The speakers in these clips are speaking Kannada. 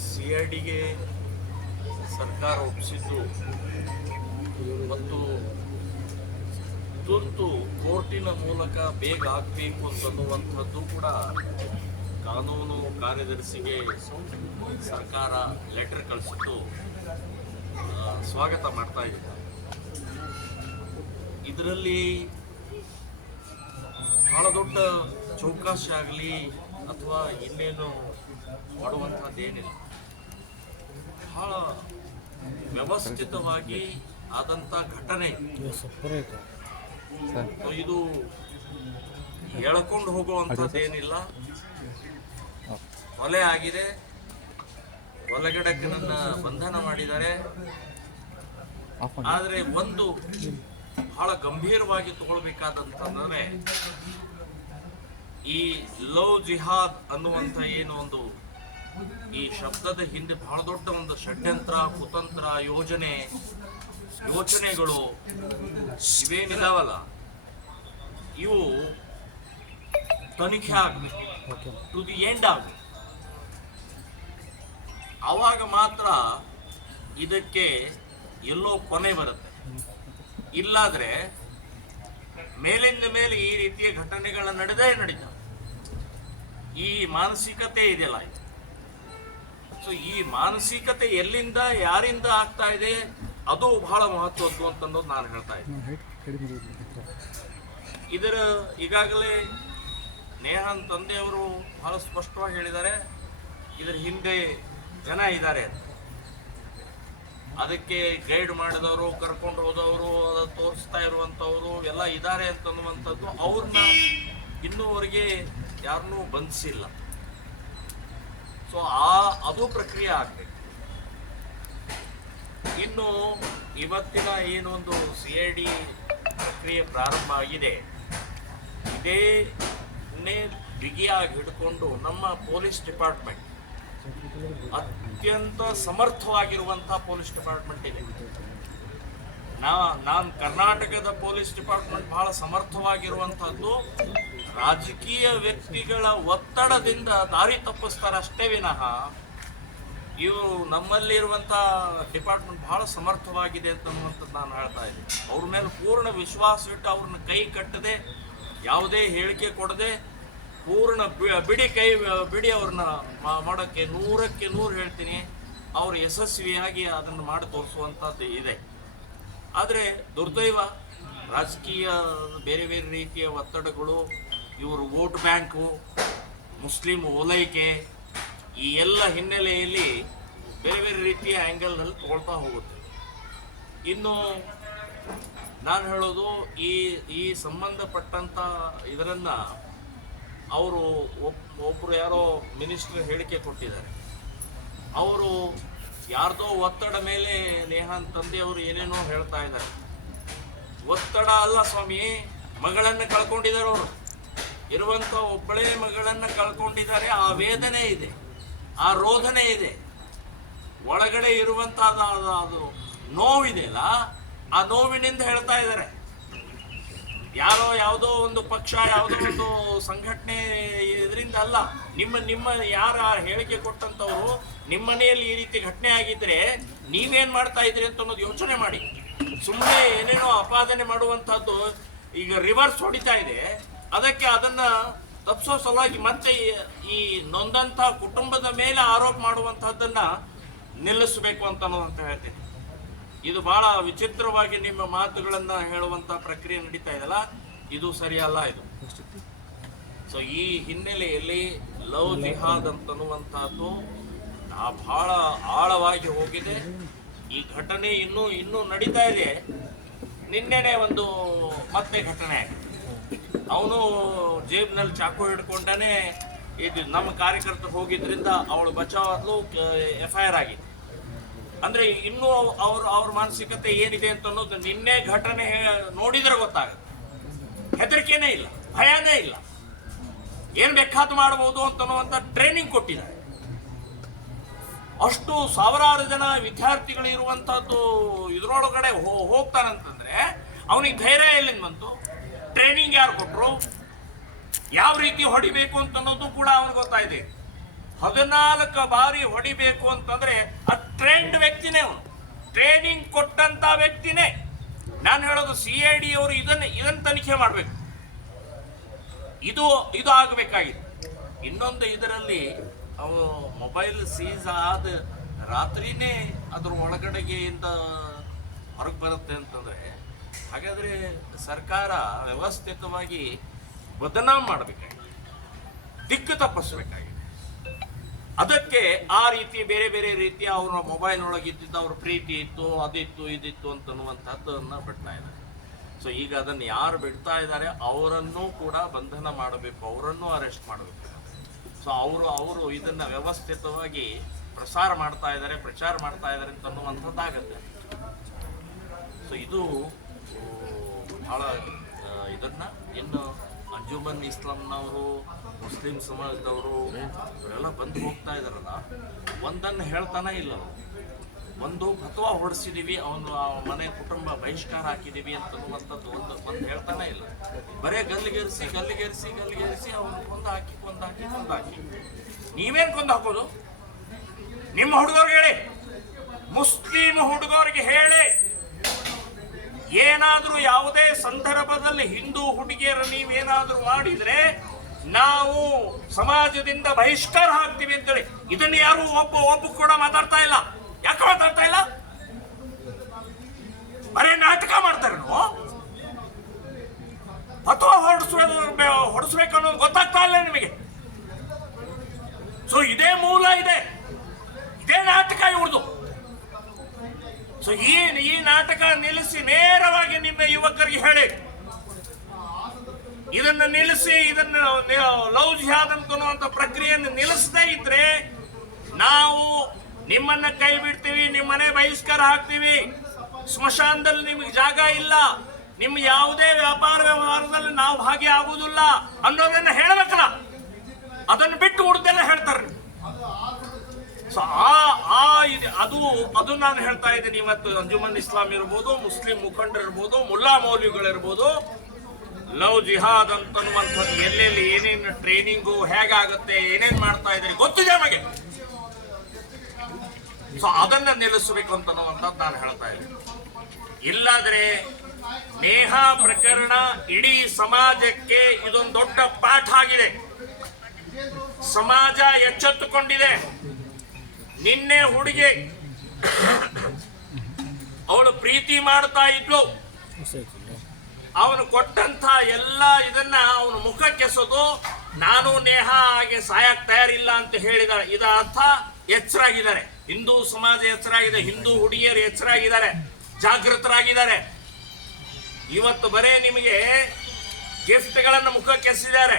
ಸಿ ಐ ಡಿಗೆ ಸರ್ಕಾರ ಒಪ್ಪಿಸಿದ್ದು ಮತ್ತು ತುರ್ತು ಕೋರ್ಟಿನ ಮೂಲಕ ಬೇಗ ಆಗಬೇಕು ಅಂತನ್ನುವಂಥದ್ದು ಕೂಡ ಕಾನೂನು ಕಾರ್ಯದರ್ಶಿಗೆ ಸರ್ಕಾರ ಲೆಟರ್ ಕಳಿಸಿದ್ದು ಸ್ವಾಗತ ಮಾಡ್ತಾ ಇದ್ದ ಇದರಲ್ಲಿ ಬಹಳ ದೊಡ್ಡ ಚೌಕಾಶಿ ಆಗಲಿ ಅಥವಾ ಇನ್ನೇನು ಮಾಡುವಂಥದ್ದೇನಿಲ್ಲ ಬಹಳ ವ್ಯವಸ್ಥಿತವಾಗಿ ಆದಂಥ ಘಟನೆ. ಇದು. ಎಳ್ಕೊಂಡು ಹೋಗುವಂಥದ್ದೇನಿಲ್ಲ ಕೊಲೆ ಆಗಿದೆ. ನನ್ನ ಬಂಧನ ಮಾಡಿದ್ದಾರೆ. ಆದರೆ ಒಂದು ಬಹಳ ಗಂಭೀರವಾಗಿ ತಗೊಳ್ಬೇಕಾದಂತಂದ್ರೆ ಈ ಲವ್ ಜಿಹಾದ್ ಅನ್ನುವಂಥ ಏನು ಒಂದು ಈ ಶಬ್ದದ ಹಿಂದೆ ಬಹಳ ದೊಡ್ಡ ಒಂದು ಷಡ್ಯಂತ್ರ ಕುತಂತ್ರ ಯೋಜನೆ ಯೋಚನೆಗಳು ಇವೇನಿದಾವಲ್ಲ? ಇವು ತನಿಖೆ ಆಗಬೇಕು. ಟು ದಿ ಎಂಡ್ ಆಗ್ಬೇಕು ಆವಾಗ ಮಾತ್ರ ಇದಕ್ಕೆ ಎಲ್ಲೋ ಕೊನೆ ಬರುತ್ತೆ. ಇಲ್ಲಾದ್ರೆ ಮೇಲಿಂದ ಮೇಲೆ ಈ ರೀತಿಯ ಘಟನೆಗಳ ನಡೆದೇ ನಡೀತಾವೆ ಈ ಮಾನಸಿಕತೆ ಇದೆಯಲ್ಲ ಇದು. ಸೊ ಈ ಮಾನಸಿಕತೆ ಎಲ್ಲಿಂದ ಯಾರಿಂದ ಆಗ್ತಾ ಇದೆ ಅದು ಬಹಳ ಮಹತ್ವದ್ದು ಅಂತನ್ನೋದು ನಾನು ಹೇಳ್ತಾ ಇದ್ದೀನಿ. ಇದರ ಈಗಾಗಲೇ ನೇಹಾನ್ ತಂದೆಯವರು ಬಹಳ ಸ್ಪಷ್ಟವಾಗಿ ಹೇಳಿದ್ದಾರೆ ಇದರ ಹಿಂದೆ ಜನ ಇದ್ದಾರೆ. ಅದಕ್ಕೆ ಗೈಡ್ ಮಾಡಿದವರು, ಕರ್ಕೊಂಡು ಹೋದವರು ತೋರಿಸ್ತಾ ಇರುವಂಥವರು ಎಲ್ಲ ಇದ್ದಾರೆ ಅಂತನ್ನುವಂಥದ್ದು ಅವ್ರನ್ನ ಇನ್ನೂವರೆಗೆ ಯಾರನ್ನೂ ಬಂಧಿಸಿಲ್ಲ. ಸೊ ಆ, ಅದು ಪ್ರಕ್ರಿಯೆ ಆಗಬೇಕು. ಇನ್ನು ಇವತ್ತಿನ ಏನೊಂದು ಸಿ ಐ ಡಿ ಪ್ರಕ್ರಿಯೆ ಪ್ರಾರಂಭ ಆಗಿದೆ. ಇದೇ ಬಿಗಿಯಾಗಿ ಹಿಡ್ಕೊಂಡು ನಮ್ಮ ಪೊಲೀಸ್ ಡಿಪಾರ್ಟ್ಮೆಂಟ್ ಅತ್ಯಂತ ಸಮರ್ಥವಾಗಿರುವಂತಹ ಪೊಲೀಸ್ ಡಿಪಾರ್ಟ್ಮೆಂಟ್ ಇದೆ. ನಾ, ನಾನು ಕರ್ನಾಟಕದ ಪೊಲೀಸ್ ಡಿಪಾರ್ಟ್ಮೆಂಟ್ ಬಹಳ ಸಮರ್ಥವಾಗಿರುವಂತಹದ್ದು ರಾಜಕೀಯ ವ್ಯಕ್ತಿಗಳ ಒತ್ತಡದಿಂದ ದಾರಿ ತಪ್ಪಿಸ್ತಾರಷ್ಟೇ ವಿನಃ ಇವರು ನಮ್ಮಲ್ಲಿರುವಂಥ ಡಿಪಾರ್ಟ್ಮೆಂಟ್ ಬಹಳ ಸಮರ್ಥವಾಗಿದೆ ಅಂತನ್ನುವಂಥದ್ದು ನಾನು ಹೇಳ್ತಾ ಇದ್ದೀನಿ. ಅವ್ರ ಮೇಲೆ ಪೂರ್ಣ ವಿಶ್ವಾಸ ಇಟ್ಟು ಅವ್ರನ್ನ ಕೈ ಕಟ್ಟದೆ, ಯಾವುದೇ ಹೇಳಿಕೆ ಕೊಡದೆ ಪೂರ್ಣ ಬಿಡಿ ಕೈ, ಬಿಡಿ ಅವ್ರನ್ನ ಮಾಡೋಕ್ಕೆ ನೂರಕ್ಕೆ ನೂರು ಹೇಳ್ತೀನಿ. ಅವರು ಯಶಸ್ವಿಯಾಗಿ ಅದನ್ನು ಮಾಡಿ ತೋರಿಸುವಂಥದ್ದು ಇದೆ. ಆದರೆ ದುರ್ದೈವ, ರಾಜಕೀಯ ಬೇರೆ ಬೇರೆ ರೀತಿಯ ಒತ್ತಡಗಳು, ಇವರು ವೋಟ್ ಬ್ಯಾಂಕು, ಮುಸ್ಲಿಂ ಓಲೈಕೆ, ಈ ಎಲ್ಲ ಹಿನ್ನೆಲೆಯಲ್ಲಿ ಬೇರೆ ಬೇರೆ ರೀತಿಯ ಆ್ಯಂಗಲ್ನಲ್ಲಿ ತಗೊಳ್ತಾ ಹೋಗುತ್ತೆ. ಇನ್ನು ನಾನು ಹೇಳೋದು ಈ ಈ ಸಂಬಂಧಪಟ್ಟಂಥ ಇದರನ್ನ ಅವರು ಒಬ್ಬರು ಯಾರೋ ಮಿನಿಸ್ಟರ್ ಹೇಳಿಕೆ ಕೊಟ್ಟಿದ್ದಾರೆ. ಅವರು ಯಾರ್ದೋ ಒತ್ತಡ ಮೇಲೆ ನೇಹಾನ್ ತಂದೆಯವರು ಏನೇನೋ ಹೇಳ್ತಾ ಇದ್ದಾರೆ. ಒತ್ತಡ ಅಲ್ಲ ಸ್ವಾಮಿ, ಮಗಳನ್ನು ಕಳ್ಕೊಂಡಿದ್ದಾರೆ ಅವರು. ಇರುವಂತ ಒಬ್ಬಳೇ ಮಗಳನ್ನ ಕಳ್ಕೊಂಡಿದ್ದಾರೆ, ಆ ವೇದನೆ ಇದೆ, ಆ ರೋಧನೆ ಇದೆ. ಒಳಗಡೆ ಇರುವಂಥ ಅದು ನೋವಿದೆಯಲ್ಲ, ಆ ನೋವಿನಿಂದ ಹೇಳ್ತಾ ಇದ್ದಾರೆ. ಯಾರೋ ಯಾವುದೋ ಒಂದು ಪಕ್ಷ, ಯಾವುದೋ ಒಂದು ಸಂಘಟನೆ ಇದರಿಂದ ಅಲ್ಲ, ನಿಮ್ಮ ನಿಮ್ಮ ಯಾರ ಹೇಳಿಕೆ ಕೊಟ್ಟಂತವರು ನಿಮ್ಮ ಮನೆಯಲ್ಲಿ ಈ ರೀತಿ ಘಟನೆ ಆಗಿದ್ರೆ ನೀವೇನ್ ಮಾಡ್ತಾ ಇದ್ರಿ ಅಂತ ಅನ್ನೋದು ಯೋಚನೆ ಮಾಡಿ. ಸುಮ್ಮನೆ ಏನೇನೋ ಅಪಾದನೆ ಮಾಡುವಂತಹದ್ದು ಈಗ ರಿವರ್ಸ್ ಹೊಡಿತಾ ಇದೆ. ಅದಕ್ಕೆ ಅದನ್ನ ತಪ್ಪಿಸೋ ಸಲುವಾಗಿ ಮತ್ತೆ ಈ- ನೊಂದಂತ ಕುಟುಂಬದ ಮೇಲೆ ಆರೋಪ ಮಾಡುವಂತಹದ್ದನ್ನ ನಿಲ್ಲಿಸಬೇಕು ಅಂತ ಅನ್ನೋದಂತ ಹೇಳ್ತೀನಿ. ಇದು ಬಹಳ ವಿಚಿತ್ರವಾಗಿ ನಿಮ್ಮ ಮಾತುಗಳನ್ನ ಹೇಳುವಂತ ಪ್ರಕ್ರಿಯೆ ನಡೀತಾ ಇದೆಯಲ್ಲ? ಇದು ಸರಿಯಲ್ಲ ಇದು. ಸೊ ಈ ಹಿನ್ನೆಲೆಯಲ್ಲಿ ಲವ್ ಜಿಹಾದ್ ಅಂತನ್ನುವಂತಹದ್ದು ಬಹಳ ಆಳವಾಗಿ ಹೋಗಿದೆ. ಈ ಘಟನೆ ಇನ್ನೂ ಇನ್ನೂ ನಡೀತಾ ಇದೆ. ನಿನ್ನೆನೆ ಒಂದು ಮತ್ತೆ ಘಟನೆ ಅವನು ಜೇಬ್ನಲ್ಲಿ ಚಾಕು ಹಿಡ್ಕೊಂಡಾನೆ ಇದು ನಮ್ಮ ಕಾರ್ಯಕರ್ತರು ಹೋಗಿದ್ರಿಂದ ಅವಳು ಬಚಾವಾದ್ಲು ಎಫ್ ಐ ಆರ್ ಆಗಿದೆ. ಅಂದ್ರೆ ಇನ್ನೂ ಅವ್ರ ಅವ್ರ ಮಾನಸಿಕತೆ ಏನಿದೆ ಅಂತ ಅನ್ನೋದು ನಿನ್ನೆ ಘಟನೆ ನೋಡಿದ್ರೆ ಗೊತ್ತಾಗುತ್ತೆ. ಹೆದರಿಕೆನೇ ಇಲ್ಲ, ಭಯನೇ ಇಲ್ಲ. ಏನ್ ಬೇಕಾದ ಮಾಡಬಹುದು ಅಂತನ್ನುವಂತ ಟ್ರೈನಿಂಗ್ ಕೊಟ್ಟಿದ್ದಾರೆ. ಅಷ್ಟು ಸಾವಿರಾರು ಜನ ವಿದ್ಯಾರ್ಥಿಗಳು ಇರುವಂತಹದ್ದು ಇದ್ರೊಳಗಡೆ ಹೋಗ್ತಾನಂತಂದ್ರೆ ಅವನಿಗೆ ಧೈರ್ಯ ಎಲ್ಲಿಂದ ಬಂತು? ಟ್ರೈನಿಂಗ್ ಯಾರು ಕೊಟ್ರು? ಯಾವ ರೀತಿ ಹೊಡಿಬೇಕು ಅಂತ ಅನ್ನೋದು ಕೂಡ ಅವನಿಗೆ ಗೊತ್ತಾಯಿದೆ ಹದಿನಾಲ್ಕು ಬಾರಿ ಹೊಡಿಬೇಕು ಅಂತಂದ್ರೆ ಆ ಟ್ರೈನ್ಡ್ ವ್ಯಕ್ತಿನೇ ಅವನು. ಟ್ರೈನಿಂಗ್ ಕೊಟ್ಟಂತ ವ್ಯಕ್ತಿನೇ. ನಾನು ಹೇಳೋದು ಸಿ ಐ ಡಿ ಅವರು ಇದನ್ನ ಇದನ್ನ ತನಿಖೆ ಮಾಡಬೇಕು. ಇದು ಇದು ಆಗಬೇಕಾಗಿದೆ. ಇನ್ನೊಂದು ಇದರಲ್ಲಿ ಅವು ಮೊಬೈಲ್ ಸೀಸ್ ಆದ ರಾತ್ರಿನೇ ಅದ್ರ ಒಳಗಡೆಗೆಯಿಂದ ಹೊರಗೆ ಬರುತ್ತೆ ಅಂತಂದ್ರೆ, ಹಾಗಾದ್ರೆ ಸರ್ಕಾರ ವ್ಯವಸ್ಥಿತವಾಗಿ ಬದನಾಮ್ ಮಾಡಬೇಕಾಗಿದೆ. ದಿಕ್ಕು ತಪ್ಪಿಸ್ಬೇಕಾಗಿದೆ. ಅದಕ್ಕೆ ಆ ರೀತಿ ಬೇರೆ ಬೇರೆ ರೀತಿಯ ಅವರ ಮೊಬೈಲ್ ಒಳಗೆ ಇದ್ದಿದ್ದ, ಅವ್ರ ಪ್ರೀತಿ ಇತ್ತು, ಅದಿತ್ತು, ಇದಿತ್ತು ಅಂತ ಅನ್ನುವಂಥದ್ದನ್ನು ಬಿಡ್ತಾ ಇದ್ದಾರೆ. ಸೊ ಈಗ ಅದನ್ನು ಯಾರು ಬಿಡ್ತಾ ಇದ್ದಾರೆ, ಅವರನ್ನು ಕೂಡ ಬಂಧನ ಮಾಡಬೇಕು, ಅವರನ್ನು ಅರೆಸ್ಟ್ ಮಾಡಬೇಕು. ಸೊ ಅವರು ಅವರು ಇದನ್ನ ವ್ಯವಸ್ಥಿತವಾಗಿ ಪ್ರಸಾರ ಮಾಡ್ತಾ ಇದ್ದಾರೆ, ಪ್ರಚಾರ ಮಾಡ್ತಾ ಇದ್ದಾರೆ ಅಂತ ಅನ್ನುವಂಥದ್ದಾಗತ್ತೆ ಸೊ ಇದು ಬಹಳ ಇದನ್ನ ಇನ್ನು ಅಂಜುಮನ್ ಇಸ್ಲಾಂನವರು, ಮುಸ್ಲಿಂ ಸಮಾಜದವರು, ಇವರೆಲ್ಲ ಬಂದು ಹೋಗ್ತಾ ಇದಾರಲ್ಲ ಒಂದನ್ನು ಹೇಳ್ತಾನೆ ಇಲ್ಲ ಒಂದು ಫತ್ವಾ ಹೊಡಿಸಿದೀವಿ, ಅವನು ಮನೆ ಕುಟುಂಬ ಬಹಿಷ್ಕಾರ ಹಾಕಿದೀವಿ ಅಂತನ್ನುವಂಥದ್ದು ಒಂದು ಒಂದು ಹೇಳ್ತಾನೆ ಇಲ್ಲ. ಬರೇ ಗಲ್ಲಿಗೇರಿಸಿ ಗಲ್ಲಿಗೇರಿಸಿ ಗಲ್ಲಿಗೇರಿಸಿ ಅವನು ಕೊಂದು ಹಾಕಿ ಕೊಂದು ಹಾಕಿ ಕೊಂದು ಹಾಕಿ. ನೀವೇನು ಕೊಂದು ಹಾಕೋದು? ನಿಮ್ಮ ಹುಡುಗರಿಗೆ ಹೇಳಿ. ಮುಸ್ಲಿಂ ಹುಡುಗರಿಗೆ ಹೇಳಿ. ಏನಾದ್ರೂ ಯಾವುದೇ ಸಂದರ್ಭದಲ್ಲಿ ಹಿಂದೂ ಹುಡುಗಿಯರು ನೀವೇನಾದರೂ ಮಾಡಿದರೆ ನಾವು ಸಮಾಜದಿಂದ ಬಹಿಷ್ಕಾರ ಹಾಕ್ತೀವಿ ಅಂತೇಳಿ. ಇದನ್ನು ಯಾರು ಒಬ್ಬ ಒಬ್ಬ ಕೂಡ ಮಾತಾಡ್ತಾ ಇಲ್ಲ. ಯಾಕೆ ಮಾತಾಡ್ತಾ ಇಲ್ಲ? ಬರೇ ನಾಟಕ ಮಾಡ್ತಾರೆ ಅಥವಾ ಹೊರಡಿಸ್ಬೇಕು ಹೊಡಿಸ್ಬೇಕು ಅನ್ನೋದು ಗೊತ್ತಾಗ್ತಾ ಇಲ್ಲ ನಿಮಗೆ. ಸೊ ಇದೇ ಮೂಲ ಇದೆ. ಇದೇ ನಾಟಕ ಇವ್ರದ್ದು ಸೊ ಈ ನಾಟಕ ನಿಲ್ಲಿಸಿ ನೇರವಾಗಿ ನಿಮ್ಮ ಯುವಕರಿಗೆ ಹೇಳಿ ಇದನ್ನ ನಿಲ್ಲಿಸಿ ಲವ್ ಜಿಹಾದ್ ಅಂತನ್ನುವಂತ ಪ್ರಕ್ರಿಯೆಯನ್ನು ನಿಲ್ಲಿಸದೇ ಇದ್ರೆ ನಾವು ನಿಮ್ಮನ್ನ ಕೈ ಬಿಡ್ತೀವಿ ನಿಮ್ಮನೆ ಬಹಿಷ್ಕಾರ ಹಾಕ್ತೀವಿ. ಸ್ಮಶಾನದಲ್ಲಿ ನಿಮಗೆ ಜಾಗ ಇಲ್ಲ. ನಿಮ್ಮ ಯಾವುದೇ ವ್ಯಾಪಾರ ವ್ಯವಹಾರದಲ್ಲಿ ನಾವು ಹಾಗೆ ಆಗುವುದಿಲ್ಲ ಅನ್ನೋದನ್ನ ಹೇಳಬೇಕಲ್ಲ. ಅದನ್ನು ಬಿಟ್ಟು ಉಳಿದೆಲ್ಲ ಹೇಳ್ತಾರೆ ಆ ಆ ಇದು, ಅದು ಅದು ನಾನು ಹೇಳ್ತಾ ಇದ್ದೀನಿ. ಇವತ್ತು ಅಂಜುಮನ್ ಇಸ್ಲಾಂ ಇರ್ಬೋದು, ಮುಸ್ಲಿಂ ಮುಖಂಡರು ಇರ್ಬೋದು ಮುಲ್ಲಾ ಮೌಲ್ಯಗಳಿರ್ಬೋದು ಲವ್ ಜಿಹಾದ್ ಅಂತನ್ನುವಂಥದ್ದು ಎಲ್ಲೆಲ್ಲಿ ಏನೇನು ಟ್ರೈನಿಂಗು ಹೇಗಾಗುತ್ತೆ, ಏನೇನ್ ಮಾಡ್ತಾ ಇದ್ದಾರೆ ಗೊತ್ತಿದೆ ನಮಗೆ. ಸೊ ಅದನ್ನ ನಿಲ್ಲಿಸಬೇಕು ಅಂತ ನಾನು ಹೇಳ್ತಾ ಇದ್ದೀನಿ. ಇಲ್ಲಾದ್ರೆ ನೇಹ ಪ್ರಕರಣ ಇಡೀ ಸಮಾಜಕ್ಕೆ ಇದೊಂದು ದೊಡ್ಡ ಪಾಠ ಆಗಿದೆ. ಸಮಾಜ ಎಚ್ಚೆತ್ತುಕೊಂಡಿದೆ. ನಿನ್ನೆ ಹುಡುಗಿ ಅವಳು ಪ್ರೀತಿ ಮಾಡ್ತಾ ಇದ್ಲು. ಅವನು ಕೊಟ್ಟಂತ ಎಲ್ಲ ಇದನ್ನ ಅವನು ಮುಖಕ್ಕೆಸೋದು, ನಾನು ನೇಹ ಹಾಗೆ ಸಾಯಕ್ ತಯಾರಿಲ್ಲ ಅಂತ ಹೇಳಿದಾರೆ ಇದರ ಅರ್ಥ ಎಚ್ಚರಾಗಿದ್ದಾರೆ. ಹಿಂದೂ ಸಮಾಜ ಎಚ್ಚರಾಗಿದೆ, ಹಿಂದೂ ಹುಡುಗಿಯರು ಎಚ್ಚರಾಗಿದ್ದಾರೆ, ಜಾಗೃತರಾಗಿದ್ದಾರೆ. ಇವತ್ತು ಬರೇ ನಿಮಗೆ ಗಿಫ್ಟ್ಗಳನ್ನು ಮುಖಕ್ಕೆಸಿದ್ದಾರೆ.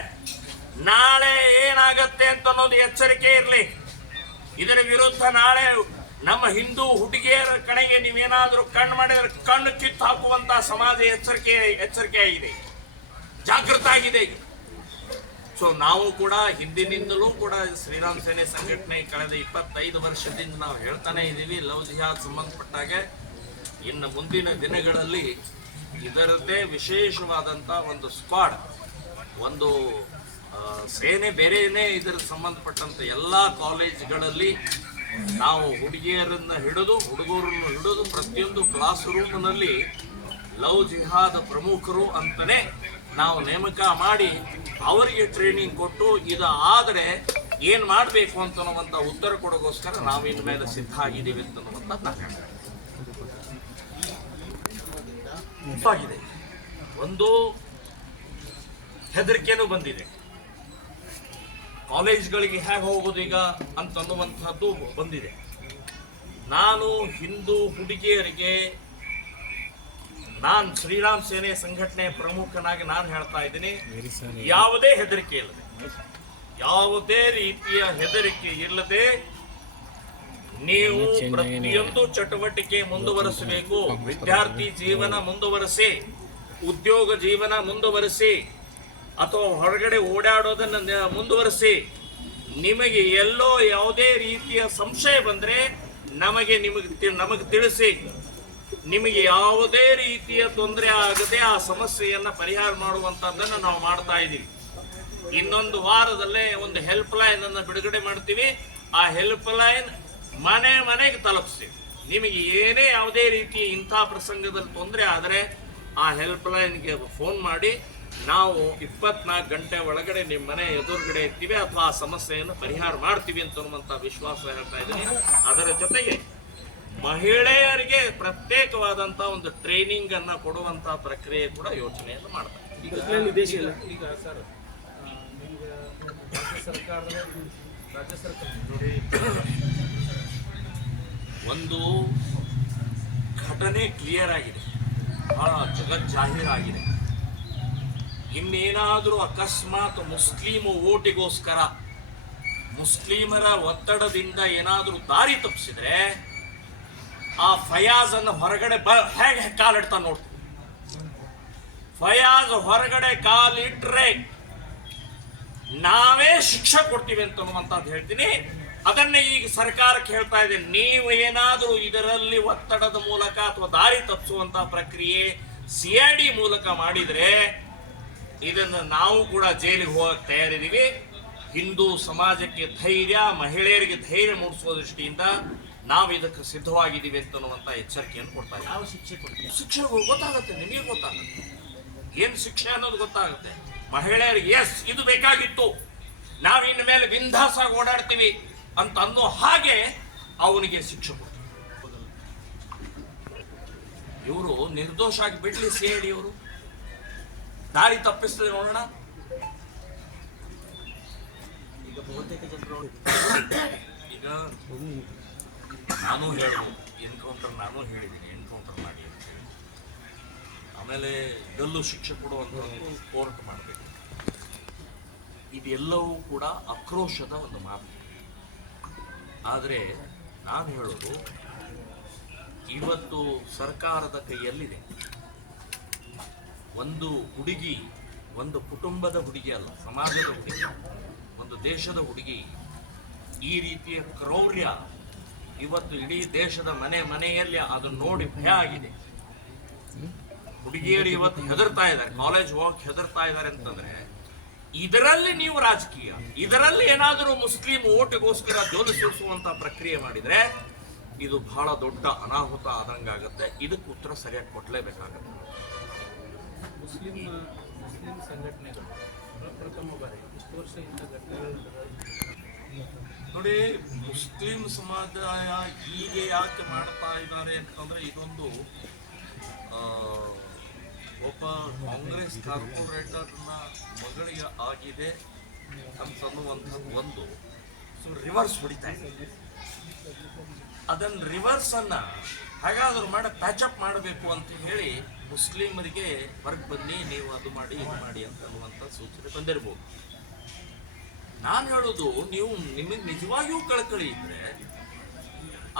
ನಾಳೆ ಏನಾಗತ್ತೆ ಅಂತ ಅನ್ನೋದು ಎಚ್ಚರಿಕೆ ಇರಲಿ. ಇದರ ವಿರುದ್ಧ ನಾಳೆ ನಮ್ಮ ಹಿಂದೂ ಹುಡುಗಿಯರ ಕಡೆಗೆ ನೀವೇನಾದರೂ ಕಣ್ಣು ಮಾಡಿದ್ರೆ ಕಣ್ಣು ಕಿತ್ತು ಹಾಕುವಂತ ಸಮಾಜ ಎಚ್ಚರಿಕೆ ಎಚ್ಚರಿಕೆ ಆಗಿದೆ. ಜಾಗೃತ ಆಗಿದೆ. ಸೊ ನಾವು ಕೂಡ ಹಿಂದಿನಿಂದಲೂ ಕೂಡ ಶ್ರೀರಾಮ್ ಸೇನೆ ಸಂಘಟನೆ ಕಳೆದ ಇಪ್ಪತ್ತೈದು ವರ್ಷದಿಂದ ನಾವು ಹೇಳ್ತಾನೆ ಇದ್ದೀವಿ, ಲವ್ ಜಿಹಾದ್ ಸಂಬಂಧಪಟ್ಟಾಗೆ. ಇನ್ನು ಮುಂದಿನ ದಿನಗಳಲ್ಲಿ ಇದರದ್ದೇ ವಿಶೇಷವಾದಂಥ ಒಂದು ಸ್ಕ್ವಾಡ್ ಒಂದು ಸೇನೆ ಬೇರೆಯೇ ಇದರ ಸಂಬಂಧಪಟ್ಟಂತ ಎಲ್ಲ ಕಾಲೇಜ್ಗಳಲ್ಲಿ ನಾವು ಹುಡುಗಿಯರನ್ನ ಹಿಡಿದು, ಹುಡುಗರನ್ನು ಹಿಡಿದು ಪ್ರತಿಯೊಂದು ಕ್ಲಾಸ್ ರೂಮ್ನಲ್ಲಿ ಲವ್ ಜಿಹಾದ ಪ್ರಮುಖರು ಅಂತಲೇ ನಾವು ನೇಮಕ ಮಾಡಿ ಅವರಿಗೆ ಟ್ರೈನಿಂಗ್ ಕೊಟ್ಟು ಇದು ಆದರೆ ಏನು ಮಾಡಬೇಕು ಅಂತನ್ನುವಂಥ ಉತ್ತರ ಕೊಡೋಗೋಸ್ಕರ ನಾವು ಇನ್ಮೇಲೆ ಸಿದ್ಧ ಆಗಿದ್ದೀವಿ ಅಂತನ್ನುವಂಥದ್ದು ನಾನು ಹೇಳ್ತೇನೆ ಒಂದು ಹೆದರಿಕೆನೂ ಬಂದಿದೆ. ಕಾಲೇಜ್ಗಳಿಗೆ ಹೇಗೆ ಹೋಗೋದು ಈಗ ಅಂತನ್ನುವಂಥದ್ದು ಬಂದಿದೆ. ನಾನು ಹಿಂದೂ ಹುಡುಗಿಯರಿಗೆ ನಾನು ಶ್ರೀರಾಮ್ ಸೇನೆ ಸಂಘಟನೆ ಪ್ರಮುಖನಾಗಿ ನಾನು ಹೇಳ್ತಾ ಇದ್ದೀನಿ. ಯಾವುದೇ ಹೆದರಿಕೆ ಇಲ್ಲದೆ ಯಾವುದೇ ರೀತಿಯ ಹೆದರಿಕೆ ಇಲ್ಲದೆ ನೀವು ಪ್ರತಿಯೊಂದು ಚಟುವಟಿಕೆ ಮುಂದುವರಿಸಬೇಕು. ವಿದ್ಯಾರ್ಥಿ ಜೀವನ ಮುಂದುವರಿಸಿ ಉದ್ಯೋಗ ಜೀವನ ಮುಂದುವರಿಸಿ ಅಥವಾ ಹೊರಗಡೆ ಓಡಾಡೋದನ್ನು ಮುಂದುವರಿಸಿ ನಿಮಗೆ ಎಲ್ಲೋ ಯಾವುದೇ ರೀತಿಯ ಸಂಶಯ ಬಂದರೆ ನಮಗೆ ನಿಮಗೆ ನಮಗೆ ತಿಳಿಸಿ. ನಿಮಗೆ ಯಾವುದೇ ರೀತಿಯ ತೊಂದರೆ ಆಗದೆ ಆ ಸಮಸ್ಯೆಯನ್ನು ಪರಿಹಾರ ಮಾಡುವಂಥದ್ದನ್ನು ನಾವು ಮಾಡ್ತಾ ಇದ್ದೀವಿ. ಇನ್ನೊಂದು ವಾರದಲ್ಲೇ ಒಂದು ಹೆಲ್ಪ್ ಲೈನ್ ಅನ್ನು ಬಿಡುಗಡೆ ಮಾಡ್ತೀವಿ. ಆ ಹೆಲ್ಪ್ ಲೈನ್ ಮನೆ ಮನೆಗೆ ತಲುಪಿಸಿ. ನಿಮಗೆ ಏನೇ ಯಾವುದೇ ರೀತಿಯ ಇಂಥ ಪ್ರಸಂಗದಲ್ಲಿ ತೊಂದರೆ ಆದರೆ ಆ ಹೆಲ್ಪ್ ಲೈನ್ಗೆ ಫೋನ್ ಮಾಡಿ. ನಾವು ಇಪ್ಪತ್ನಾಲ್ಕು ಗಂಟೆ ಒಳಗಡೆ ನಿಮ್ಮ ಮನೆ ಎದುರುಗಡೆ ಇರ್ತೀವಿ ಅಥವಾ ಆ ಸಮಸ್ಯೆಯನ್ನು ಪರಿಹಾರ ಮಾಡ್ತೀವಿ ಅಂತ ಅನ್ನುವಂಥ ವಿಶ್ವಾಸ ಹೇಳ್ತಾ ಇದ್ದೀನಿ. ಅದರ ಜೊತೆಗೆ ಮಹಿಳೆಯರಿಗೆ ಪ್ರತ್ಯೇಕವಾದಂಥ ಒಂದು ಟ್ರೈನಿಂಗ್ ಅನ್ನ ಕೊಡುವಂತ ಪ್ರಕ್ರಿಯೆ ಕೂಡ ಯೋಚನೆಯನ್ನು ಮಾಡ್ತಾರೆ. ಈಗ ಈಗ ಸರ್ ರಾಜ್ಯ ಸರ್ಕಾರದ ರಾಜ್ಯ ಸರ್ಕಾರ ಒಂದು ಘಟನೆ ಕ್ಲಿಯರ್ ಆಗಿದೆ. ಬಹಳ ಜಗಜ್ಜಾಹೀರಾಗಿದೆ ಇನ್ನೇನಾದರೂ ಅಕಸ್ಮಾತ್ ಮುಸ್ಲಿಂ ಓಟಿಗೋಸ್ಕರ ಮುಸ್ಲಿಮರ ಒತ್ತಡದಿಂದ ಏನಾದರೂ ದಾರಿ ತಪ್ಪಿಸಿದ್ರೆ ಆ ಫಯಾಜ್ ಅನ್ನು ಹೊರಗಡೆ ಬ ಹೇಗೆ ಕಾಲಿಡ್ತಾ ನೋಡ್ತೀವಿ ಫಯಾಜ್ ಹೊರಗಡೆ ಕಾಲಿಟ್ರೆ ನಾವೇ ಶಿಕ್ಷೆ ಕೊಡ್ತೀವಿ ಅಂತ ಹೇಳ್ತೀನಿ. ಅದನ್ನೇ ಈಗ ಸರ್ಕಾರಕ್ಕೆ ಹೇಳ್ತಾ ಇದೆ ನೀವು ಏನಾದರೂ ಇದರಲ್ಲಿ ಒತ್ತಡದ ಮೂಲಕ ಅಥವಾ ದಾರಿ ತಪ್ಪಿಸುವಂತಹ ಪ್ರಕ್ರಿಯೆ ಸಿ ಐ ಡಿ ಮೂಲಕ ಮಾಡಿದ್ರೆ ಇದನ್ನು ನಾವು ಕೂಡ ಜೈಲಿಗೆ ಹೋಗಕ್ಕೆ ತಯಾರಿದ್ದೀವಿ. ಹಿಂದೂ ಸಮಾಜಕ್ಕೆ ಧೈರ್ಯ ಮಹಿಳೆಯರಿಗೆ ಧೈರ್ಯ ಮೂಡಿಸುವ ದೃಷ್ಟಿಯಿಂದ ನಾವು ಇದಕ್ಕೆ ಸಿದ್ಧವಾಗಿದ್ದೀವಿ ಅಂತ ಎಚ್ಚರಿಕೆಯನ್ನು ಕೊಡ್ತಾ ಇದ್ದೀವಿ. ಯಾವ ಶಿಕ್ಷೆ ಕೊಡ್ತೀವಿ ಶಿಕ್ಷೆ ಗೊತ್ತಾಗುತ್ತೆ ನಿಮಗೆ ಗೊತ್ತಾಗುತ್ತೆ. ಏನು ಶಿಕ್ಷೆ ಅನ್ನೋದು ಗೊತ್ತಾಗುತ್ತೆ. ಮಹಿಳೆಯರಿಗೆ ಎಸ್ ಇದು ಬೇಕಾಗಿತ್ತು. ನಾವು ಇನ್ನು ಮೇಲೆ ಬಿಂದಾಸಾಗಿ ಓಡಾಡ್ತೀವಿ ಅಂತ ಅನ್ನೋ ಹಾಗೆ ಅವನಿಗೆ ಶಿಕ್ಷೆ ಕೊಡ್ತೀವಿ ಇವರು ನಿರ್ದೋಷ ಆಗಿ ಬಿಡ್ಲಿ ಸೇಡಿ ಐ ಡಿ ಇವರು ದಾರಿ ತಪ್ಪಿಸ್ತದೆ ನೋಡೋಣ. ಈಗ ಬಹುತೇಕ ಜನರು ಈಗ ನಾನು ಹೇಳ್ಬೋದು ಎನ್ಕೌಂಟರ್ ನಾನು ಹೇಳಿದ್ದೀನಿ ಎನ್ಕೌಂಟರ್ ಮಾಡಿ ಅಂತ ಹೇಳಿ. ಆಮೇಲೆ ಗಲ್ಲು ಶಿಕ್ಷೆ ಕೊಡುವಂತ ಕೋರ್ಟ್ ಮಾಡಬೇಕು. ಇದೆಲ್ಲವೂ ಕೂಡ ಆಕ್ರೋಶದ ಒಂದು ಮಾತು. ಆದರೆ ನಾನು ಹೇಳೋದು ಇವತ್ತು ಸರ್ಕಾರದ ಕೈಯಲ್ಲಿದೆ. ಒಂದು ಹುಡುಗಿ, ಒಂದು ಕುಟುಂಬದ ಹುಡುಗಿ ಅಲ್ಲ, ಸಮಾಜದ ಹುಡುಗಿ, ಒಂದು ದೇಶದ ಹುಡುಗಿ, ಈ ರೀತಿಯ ಕ್ರೌರ್ಯ ಇವತ್ತು ಇಡೀ ದೇಶದ ಮನೆ ಮನೆಯಲ್ಲಿ ಅದನ್ನು ನೋಡಿ ಭಯ ಆಗಿದೆ. ಹುಡುಗಿಯರು ಇವತ್ತು ಹೆದರ್ತಾ ಇದ್ದಾರೆ ಕಾಲೇಜ್ ಹೋಗಕ್ಕೆ ಹೆದರ್ತಾ ಇದ್ದಾರೆ ಅಂತಂದ್ರೆ, ಇದರಲ್ಲಿ ನೀವು ರಾಜಕೀಯ, ಇದರಲ್ಲಿ ಏನಾದರೂ ಮುಸ್ಲಿಂ ಓಟಿಗೋಸ್ಕರ ಜೋಲಿಸುವಂತ ಪ್ರಕ್ರಿಯೆ ಮಾಡಿದ್ರೆ, ಇದು ಬಹಳ ದೊಡ್ಡ ಅನಾಹುತ ಆದಂಗಾಗತ್ತೆ. ಇದಕ್ಕೆ ಉತ್ತರ ಸರಿಯಾಗಿ ಕೊಡ್ಲೇಬೇಕಾಗತ್ತೆ. ಮುಸ್ಲಿಂ ಮುಸ್ಲಿಂ ಸಂಘಟನೆಗಳು ಪ್ರಪ್ರಥಮ ಬಾರಿ ಇಷ್ಟು ವರ್ಷ ಇಂಥ ಘಟನೆಗಳು ನೋಡಿ, ಮುಸ್ಲಿಂ ಸಮುದಾಯ ಹೀಗೆ ಯಾಕೆ ಮಾಡ್ತಾ ಇದ್ದಾರೆ ಅಂತಂದ್ರೆ ಇದೊಂದು ಒಬ್ಬ ಕಾಂಗ್ರೆಸ್ ಕಾರ್ಪೊರೇಟರ್ನ ಮಗಳಿಗೆ ಆಗಿದೆ ಅಂತನ್ನುವಂಥದ್ದು ಒಂದು. ಸೊ ರಿವರ್ಸ್ ಹೊಡಿತಾ ಇದೆ. ಅದನ್ನ ರಿವರ್ಸ್ ಅನ್ನ ಹಾಗಾದ್ರೂ ಮಾಡಿ ಪ್ಯಾಚಪ್ ಮಾಡಬೇಕು ಅಂತ ಹೇಳಿ ಮುಸ್ಲಿಮರಿಗೆ ಹೊರಗೆ ಬನ್ನಿ, ನೀವು ಅದು ಮಾಡಿ, ಇದು ಮಾಡಿ ಅಂತ ಅನ್ನುವಂಥ ಸೂಚನೆ ಬಂದಿರ್ಬೋದು. ನಾನು ಹೇಳೋದು, ನೀವು ನಿಮಗೆ ನಿಜವಾಗಿಯೂ ಕಳಕಳಿ ಇದ್ರೆ,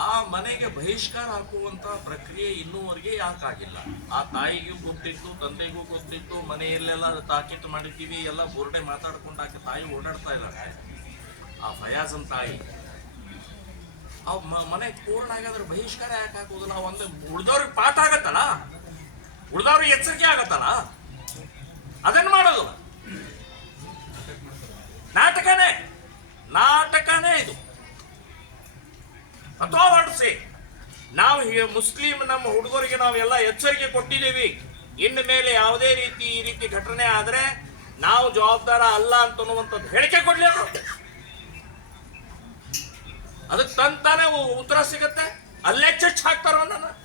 ಆ ಮನೆಗೆ ಬಹಿಷ್ಕಾರ ಹಾಕುವಂತ ಪ್ರಕ್ರಿಯೆ ಇನ್ನೂವರೆಗೆ ಯಾಕಾಗಿಲ್ಲ. ಆ ತಾಯಿಗೂ ಗೊತ್ತಿತ್ತು, ತಂದೆಗೂ ಗೊತ್ತಿತ್ತು, ಮನೆಯಲ್ಲೆಲ್ಲ ತಾಕೀತು ಮಾಡಿದ್ದೀವಿ, ಎಲ್ಲ ಬೋರ್ಡೆ ಮಾತಾಡ್ಕೊಂಡು ಆಕೆ ತಾಯಿ ಓಡಾಡ್ತಾ ಇದ್ದಾರೆ ಆ ಫಯಾಜನ್ ತಾಯಿ, ಆ ಮನೆ ಪೂರ್ಣ ಆಗಿದ್ರೆ ಬಹಿಷ್ಕಾರ ಯಾಕೆ ಹಾಕೋದು ನಾವು ಒಂದು ಉಳ್ದವ್ರಿಗೆ ಪಾಠ ಆಗತ್ತಲ್ಲ? ಉಳ್ದವ್ರಿಗೆ ಎಚ್ಚರಿಕೆ ಆಗತ್ತಲ್ಲ? ಅದನ್ನು ಮಾಡೋದು. ನಾಟಕನೇ. ನಾಟಕನೇ ಇದು. ಅಥವಾ ಹೊರಡಿಸಿ. ನಾವು ಮುಸ್ಲಿಂ ನಮ್ಮ ಹುಡುಗರಿಗೆ ನಾವೆಲ್ಲ ಎಚ್ಚರಿಕೆ ಕೊಟ್ಟಿದ್ದೀವಿ. ಇನ್ನು ಮೇಲೆ ಯಾವುದೇ ರೀತಿ ಈ ರೀತಿ ಘಟನೆ ಆದರೆ ನಾವು ಜವಾಬ್ದಾರ ಅಲ್ಲ ಅಂತ ಅನ್ನುವಂಥದ್ದು ಹೇಳಿಕೆ ಕೊಡ್ಲಿ ಅವರು. ಅದಕ್ಕೆ ತಂತಾನೆ ಉತ್ತರ ಸಿಗತ್ತೆ. ಅಲ್ಲೇ ಚರ್ಚ್ ಹಾಕ್ತಾರ ನನ್ನ